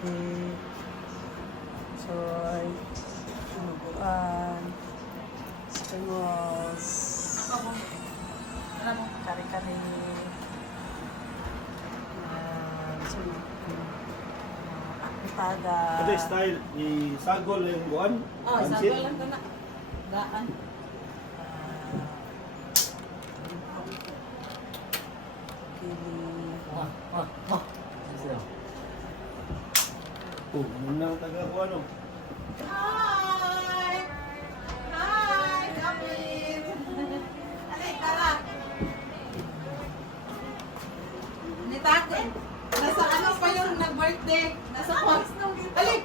Cake, soy, tinuguan, springles, kare-kare, pitada. Ada style ni sagol yung buwan. Oh, pansit. sabi lang ito na. Gaan. Oh, muna taga ko ano. Hi! Hi! David! Alay, tara! Nita, nasa ano pa yung nag-birthday? Nasa post. Alay,